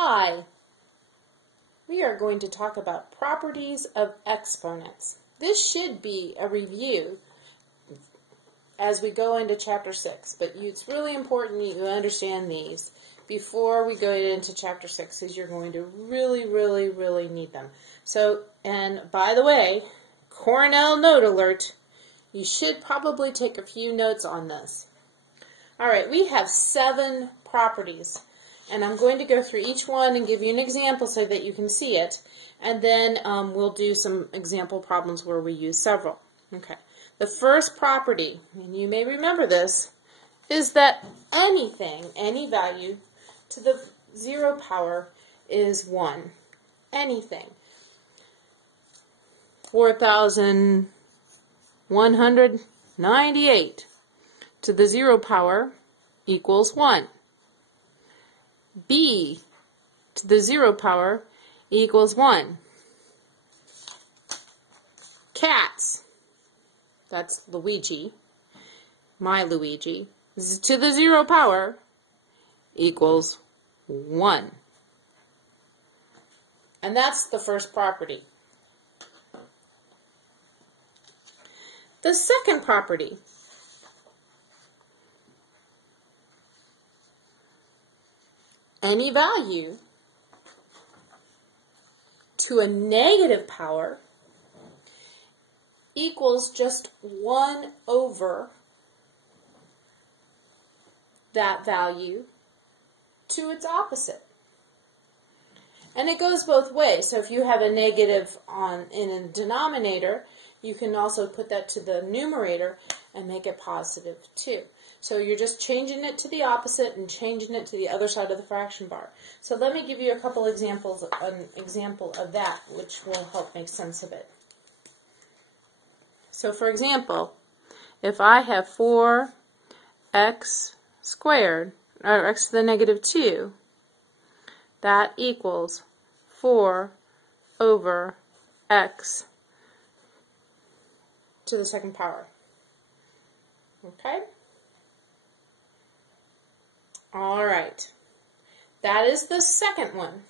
Hi, we are going to talk about properties of exponents. This should be a review as we go into Chapter 6, but it's really important you understand these before we go into Chapter 6, because you're going to really need them. So, and by the way, Cornell note alert, you should probably take a few notes on this. All right, we have 7 properties. And I'm going to go through each one and give you an example so that you can see it. And then we'll do some example problems where we use several. Okay. The first property, and you may remember this, is that anything, any value to the 0 power is 1. Anything. 4,198 to the 0 power equals 1. B to the 0 power equals 1. Cats, that's Luigi, my Luigi, to the 0 power equals 1. And that's the first property. The second property, any value to a negative power equals just 1 over that value to its opposite. And it goes both ways. So if you have a negative in a denominator, you can also put that to the numerator and make it positive too. So you're just changing it to the opposite and changing it to the other side of the fraction bar. So let me give you a couple examples, an example of that, which will help make sense of it. So for example, if I have 4x squared, or x to the negative 2, that equals 4 over x to the second power. Okay? All right. That is the second one.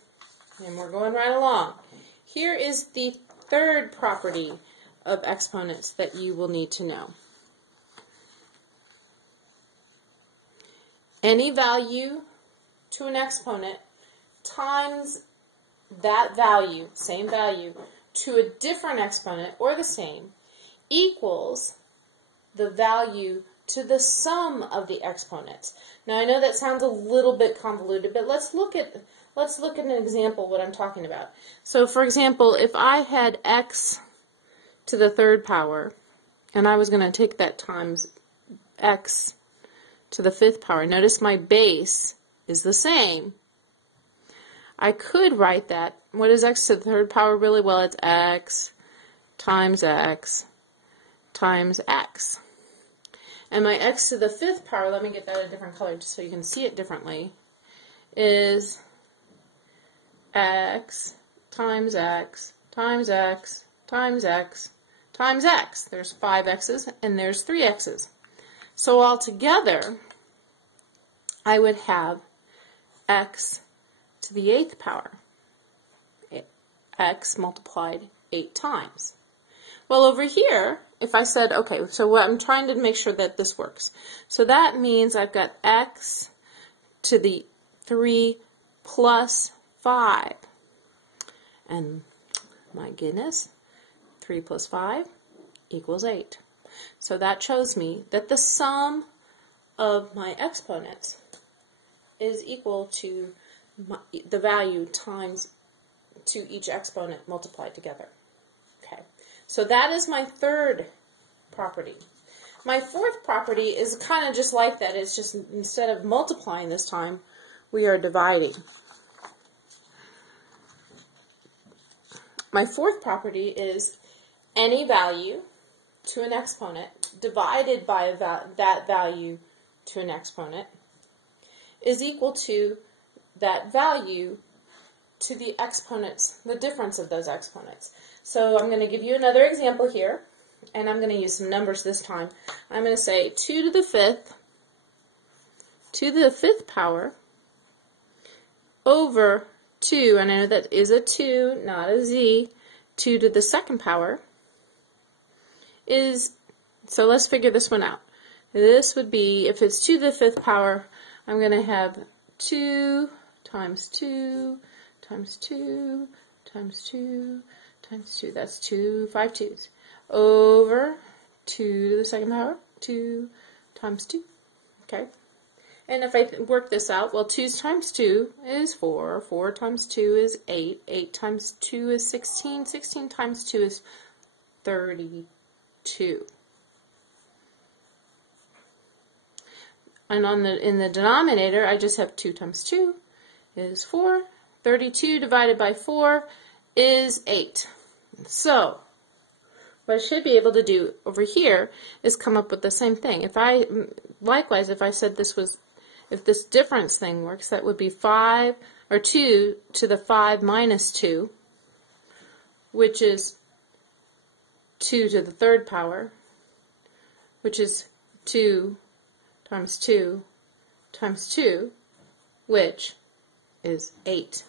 And we're going right along. Here is the third property of exponents that you will need to know. Any value to an exponent times that value, same value, to a different exponent, or the same, equals the value to the sum of the exponents. Now I know that sounds a little bit convoluted, but let's look at an example what I'm talking about. So for example, if I had x to the 3rd power, and I was going to take that times x to the 5th power, notice my base is the same. I could write that. What is x to the 3rd power really? Well, it's x times x times x. And my x to the 5th power, let me get that a different color just so you can see it differently, is x times x times x times x times x. There's 5 x's and there's 3 x's. So altogether, I would have x to the 8th power, x multiplied 8 times. Well, over here, if I said, okay, so what I'm trying to make sure that this works. So that means I've got x to the 3 plus 5. And my goodness, 3 plus 5 equals 8. So that shows me that the sum of my exponents is equal to the value times to each exponent multiplied together. Okay. So that is my third property. My fourth property is kind of just like that. It's just instead of multiplying this time, we are dividing. My fourth property is any value to an exponent divided by that value to an exponent is equal to that value to the exponents, the difference of those exponents. So I'm going to give you another example here, and I'm going to use some numbers this time. I'm going to say 2 to the 5th power over 2, and I know that is a 2, not a z, 2 to the second power is, so let's figure this one out. This would be, if it's 2 to the 5th power, I'm going to have 2 times 2 times 2 times 2 times 2, that's 5 2's, over 2 to the second power, 2 times 2, okay? And if I work this out, well, 2 times 2 is 4, 4 times 2 is 8, 8 times 2 is 16, 16 times 2 is 32. And in the denominator, I just have 2 times 2 is 4. 32 divided by 4 is 8. So, what I should be able to do over here is come up with the same thing. Likewise, if I said this was, if this difference thing works, that would be 5, or 2 to the 5 minus 2, which is 2 to the 3rd power, which is 2 times 2 times 2, which is 8.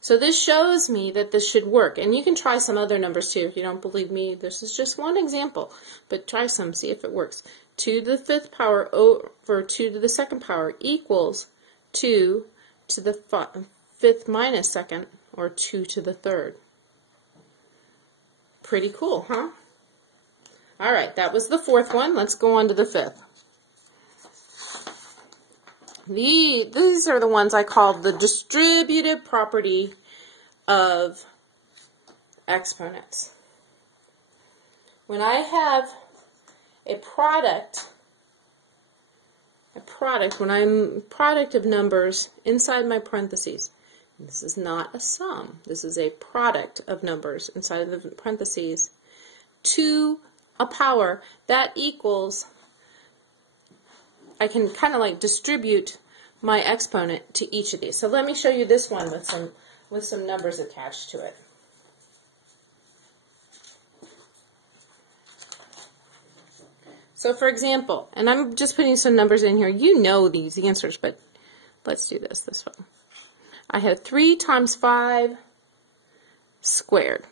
So this shows me that this should work. And you can try some other numbers too. If you don't believe me, this is just one example. But try some, see if it works. 2 to the 5th power over 2 to the 2nd power equals 2 to the 5th minus 2nd, or 2 to the 3rd. Pretty cool, huh? All right, that was the 4th one. Let's go on to the 5th. These are the ones I call the distributive property of exponents. When I have a product, when I'm product of numbers inside my parentheses, this is not a sum, this is a product of numbers inside of the parentheses, to a power, that equals, I can kind of like distribute my exponent to each of these. So let me show you this one with some numbers attached to it. So for example, and I'm just putting some numbers in here. You know these answers, but let's do this way. I have 3 times 5 squared.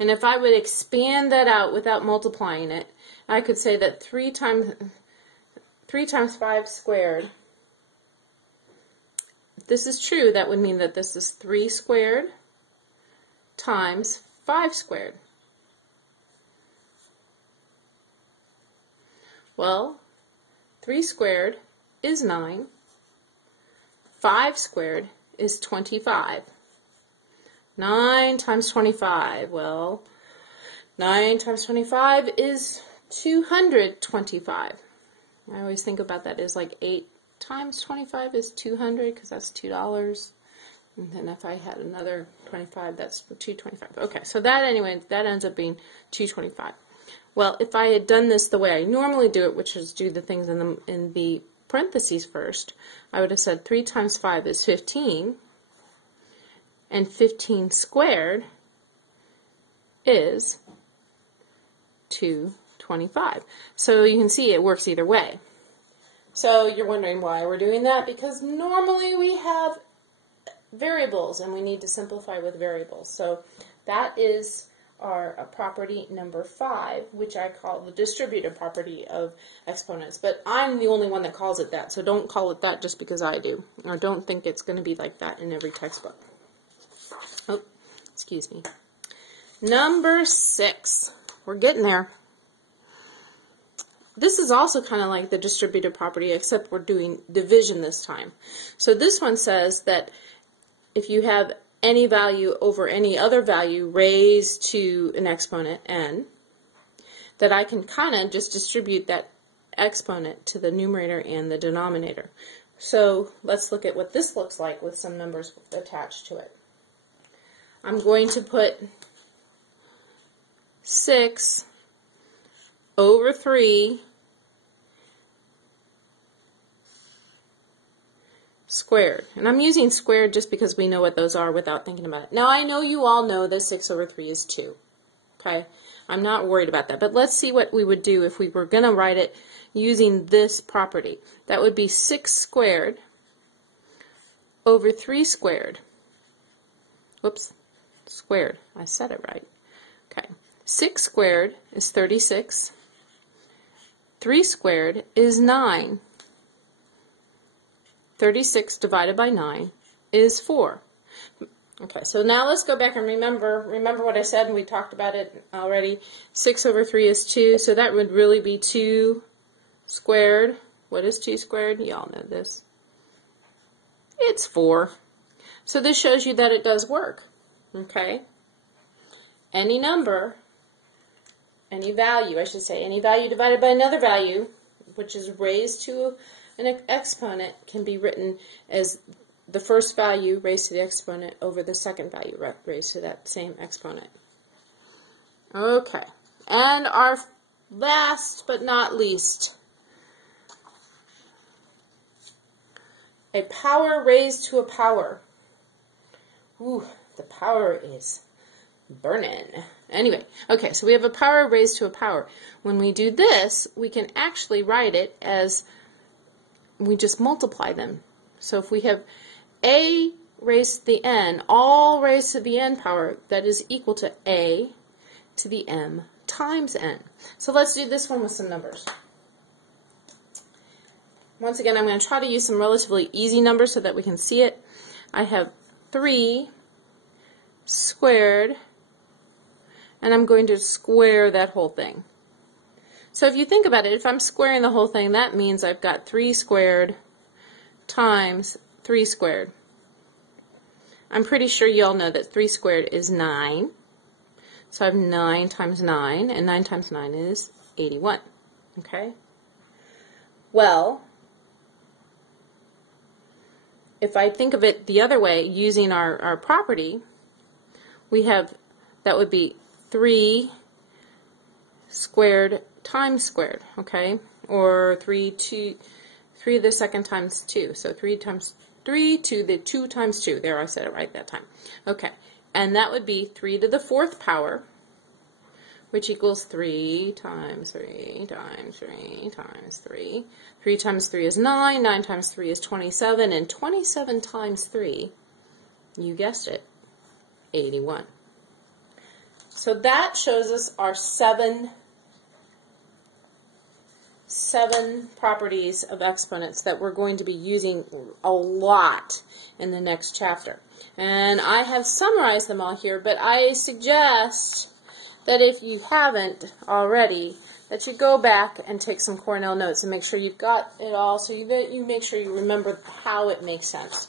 And if I would expand that out without multiplying it, I could say that 3 times 5 squared, if this is true, that would mean that this is 3 squared times 5 squared. Well, 3 squared is 9. 5 squared is 25. 9 times 25, well, 9 times 25 is 225. I always think about that as like 8 times 25 is 200, because that's $2. And then if I had another 25, that's 225. Okay, so that anyway, that ends up being 225. Well, if I had done this the way I normally do it, which is do the things in the parentheses first, I would have said 3 times 5 is 15, and 15 squared is 225. So you can see it works either way. So you're wondering why we're doing that? Because normally we have variables and we need to simplify with variables. So that is our property number 5, which I call the distributive property of exponents. But I'm the only one that calls it that, so don't call it that just because I do. Or don't think it's going to be like that in every textbook. Oh, excuse me. Number 6. We're getting there. This is also kind of like the distributive property, except we're doing division this time. So this one says that if you have any value over any other value raised to an exponent, n, that I can kind of just distribute that exponent to the numerator and the denominator. So let's look at what this looks like with some numbers attached to it. I'm going to put 6 over 3 squared. And I'm using squared just because we know what those are without thinking about it. Now I know you all know that 6 over 3 is 2. Okay? I'm not worried about that. But let's see what we would do if we were going to write it using this property. That would be 6 squared over 3 squared. Whoops, squared. I said it right. Okay. 6 squared is 36. 3 squared is 9. 36 divided by 9 is 4. Okay, so now let's go back and remember what I said, and we talked about it already. 6 over 3 is 2, so that would really be 2 squared. What is 2 squared? Y'all know this. It's 4. So this shows you that it does work. Okay? Any number, any value, I should say, any value divided by another value, which is raised to an exponent, can be written as the first value raised to the exponent over the second value raised to that same exponent. Okay, and our last but not least, a power raised to a power. Ooh, the power is burning. Anyway, okay, so we have a power raised to a power. When we do this, we can actually write it as we just multiply them. So if we have a raised to the n, all raised to the n power, that is equal to a to the m times n. So let's do this one with some numbers. Once again, I'm going to try to use some relatively easy numbers so that we can see it. I have 3 squared, and I'm going to square that whole thing. So if you think about it, if I'm squaring the whole thing, that means I've got 3 squared times 3 squared. I'm pretty sure you all know that 3 squared is 9. So I have 9 times 9, and 9 times 9 is 81. Okay? Well, if I think of it the other way, using our property, we have, that would be 3 squared times squared, okay? Or 3 to the second times 2. So 3 times 3 to the 2 times 2. There, I said it right that time. Okay, and that would be 3 to the 4th power, which equals 3 times 3 times 3 times 3. 3 times 3 is 9, 9 times 3 is 27, and 27 times 3, you guessed it, 81. So that shows us our seven properties of exponents that we're going to be using a lot in the next chapter. And I have summarized them all here, but I suggest that if you haven't already, that you go back and take some Cornell notes and make sure you've got it all, so that you make sure you remember how it makes sense.